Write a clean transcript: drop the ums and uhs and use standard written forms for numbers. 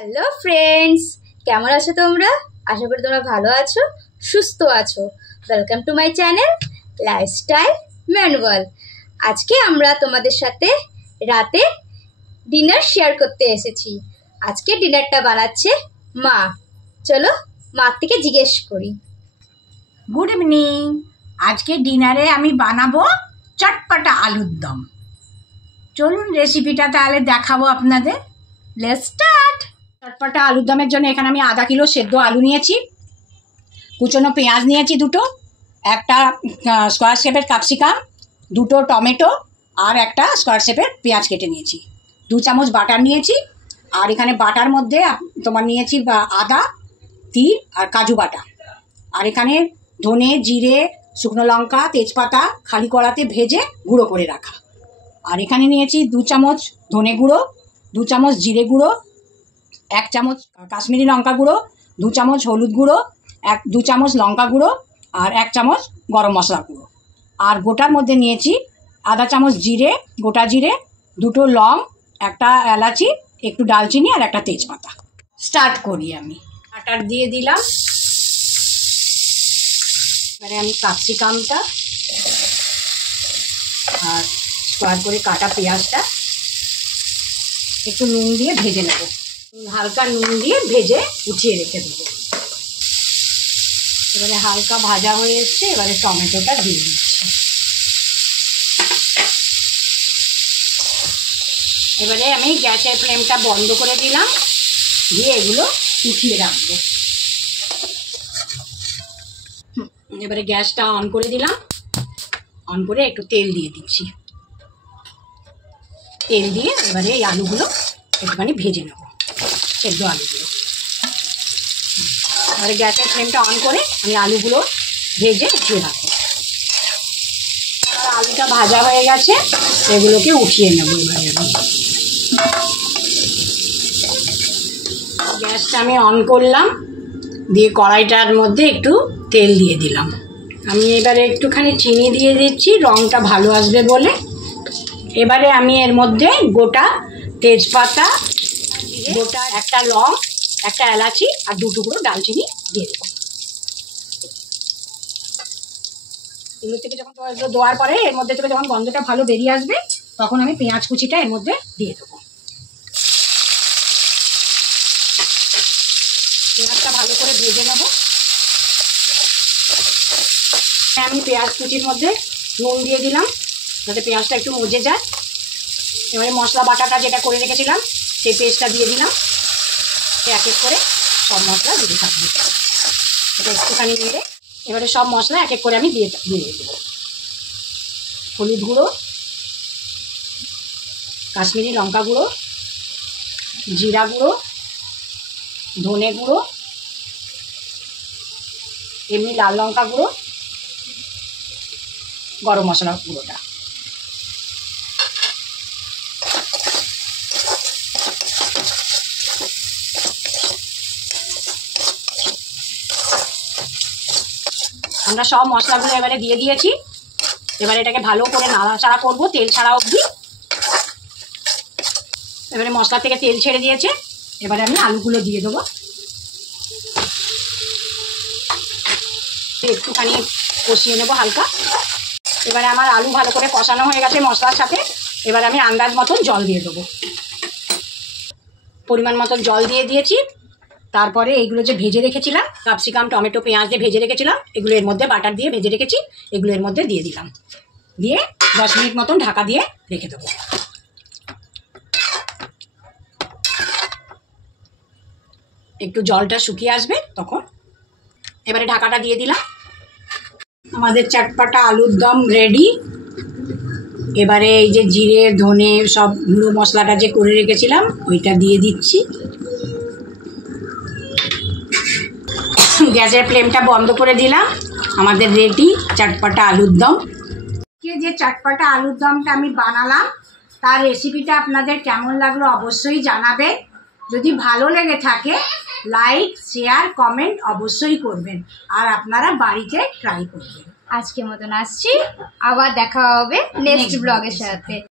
Hello friends, কেমন আছো তোমরা? আশা করি তোমরা ভালো আছো, সুস্থ আছো। Welcome to my channel lifestyle manual. আজকে আমরা তোমাদের সাথে রাতে ডিনার শেয়ার করতে এসেছি। আজকে ডিনারটা বানাচ্ছে মা। চলো মা থেকে জিজ্ঞেস করি। Good evening. আজকে ডিনারে আমি বানাবো চটপটা আলুর দম। চলুন রেসিপিটা তাহলে দেখাবো আপনাদের। Let's start. চটপটা আলুর দমের জন্য এখানে আমি আধা কিলো সেদ্ধ আলু নিয়েছি, কুচনো পেঁয়াজ নিয়েছি দুটো, একটা স্কোয়ার শেপের ক্যাপসিকাম, দুটো টমেটো আর একটা স্কোয়ার শেপের পেঁয়াজ কেটে নিয়েছি, 2 চামচ বাটার নিয়েছি। আর এখানে বাটার মধ্যে তোমার নিয়েছি আদা, তিল আর কাজু বাটা। আর এখানে ধনে, জিরে, শুকনো লঙ্কা, তেজপাতা খালি কড়াতে ভেজে গুঁড়ো করে রাখা। আর এখানে নিয়েছি 2 চামচ ধনে গুঁড়ো, 2 চামচ জিরে গুঁড়ো, 1 চামচ কাশ্মীরি লঙ্কা গুঁড়ো, 2 চামচ হলুদ গুঁড়ো, 2 চামচ লঙ্কা গুঁড়ো আর 1 চামচ গরম মশলা গুঁড়ো। আর গোটার মধ্যে নিয়েছি আধা চামচ জিরে, গোটা জিরে, 2টো লং, একটা এলাচি, একটু ডালচিনি আর একটা তেজপাতা। স্টার্ট করি। আমি বাটার দিয়ে দিলাম। এবারে আমি ক্যাপসিকামটা আর স্কোয়ার করে কাটা পেঁয়াজটা একটু নুন দিয়ে ভেজে নেব। হালকা নুন দিয়ে ভেজে উঠিয়ে রেখে দেবো। এবারে হালকা ভাজা হয়ে এসছে, এবারে টমেটোটা দিয়ে দিচ্ছি। এবারে আমি গ্যাসের ফ্লেমটা বন্ধ করে দিলাম, দিয়ে এগুলো উঠিয়ে রাখবো। এবারে গ্যাসটা অন করে দিলাম, অন করে একটু তেল দিয়ে দিচ্ছি। তেল দিয়ে এবারে এই আলুগুলো একটুখানি ভেজে নেব, সেদ্ধ আলুগুলো। এবারে গ্যাসের ফ্লেমটা অন করে আমি আলুগুলো ভেজে উঠিয়ে রাখবো। আলুটা ভাজা হয়ে গেছে, এগুলোকে উঠিয়ে নেব। এবারে আমি গ্যাসটা আমি অন করলাম, দিয়ে কড়াইটার মধ্যে একটু তেল দিয়ে দিলাম। আমি এবারে একটুখানি চিনি দিয়ে দিচ্ছি, রঙটা ভালো আসবে বলে। এবারে আমি এর মধ্যে গোটা তেজপাতা, গোটা একটা লং, একটা এলাচি আর 2 টুকরো ডালচিনি দিয়ে দেবো। এগুলো থেকে যখন দেওয়ার পরে এর মধ্যে থেকে যখন গন্ধটা ভালো বেরিয়ে আসবে, তখন আমি পেঁয়াজ কুচিটা এর মধ্যে দিয়ে দেবো। পেঁয়াজটা ভালো করে ভেজে নেব। আমি পেঁয়াজ কুচির মধ্যে নুন দিয়ে দিলাম যাতে পেঁয়াজটা একটু মজে যায়। এবারে মশলা বাটাটা যেটা করে রেখেছিলাম সেই পেস্টটা দিয়ে দিলাম। এক এক করে সব মশলা দিতে থাকবে। এটা একটুখানি নেড়ে এবারে সব মশলা এক এক করে আমি দিয়ে দেবো। হলুদ গুঁড়ো, কাশ্মীরি লঙ্কা গুঁড়ো, জিরা গুঁড়ো, ধনে গুঁড়ো, এমনি লাল লঙ্কা গুঁড়ো, গরম মশলা গুঁড়োটা। আমরা সব মশলাগুলো এবারে দিয়ে দিয়েছি। এবারে এটাকে ভালো করে নাড়াচাড়া করবো তেল ছাড়া অবধি। এবারে মশলা থেকে তেল ছেড়ে দিয়েছে, এবারে আমি আলুগুলো দিয়ে দেবো। একটুখানি কষিয়ে নেবো হালকা। এবারে আমার আলু ভালো করে কষানো হয়ে গেছে মশলার সাথে। এবারে আমি আন্দাজ মতন জল দিয়ে দেবো। পরিমাণ মতন জল দিয়ে দিয়েছি। তারপরে এইগুলো যে ভেজে রেখেছিলাম, ক্যাপসিকাম, টমেটো, পেঁয়াজ দিয়ে ভেজে রেখেছিলাম, এগুলো এর মধ্যে বাটার দিয়ে ভেজে রেখেছি, এগুলো এর মধ্যে দিয়ে দিলাম। দিয়ে 10 মিনিট মতন ঢাকা দিয়ে রেখে দেবো। একটু জলটা শুকিয়ে আসবে তখন। এবারে ঢাকাটা দিয়ে দিলাম। আমাদের চটপটা আলুর দম রেডি। এবারে এই যে জিরে, ধনে সব গুঁড়ো মশলাটা যে করে রেখেছিলাম ওইটা দিয়ে দিচ্ছি। গ্যাসের ফ্লেমটা বন্ধ করে দিলাম। আমাদের রেডি চটপটা আলুর দম। যে চটপটা আলুর দমটা আমি বানালাম তার রেসিপিটা আপনাদের কেমন লাগলো অবশ্যই জানাবেন। যদি ভালো লেগে থাকে লাইক, শেয়ার, কমেন্ট অবশ্যই করবেন। আর আপনারা বাড়িতে ট্রাই করবেন। আজকের মতন আসছি, আবার দেখা হবে নেক্সট ব্লগের সাথে।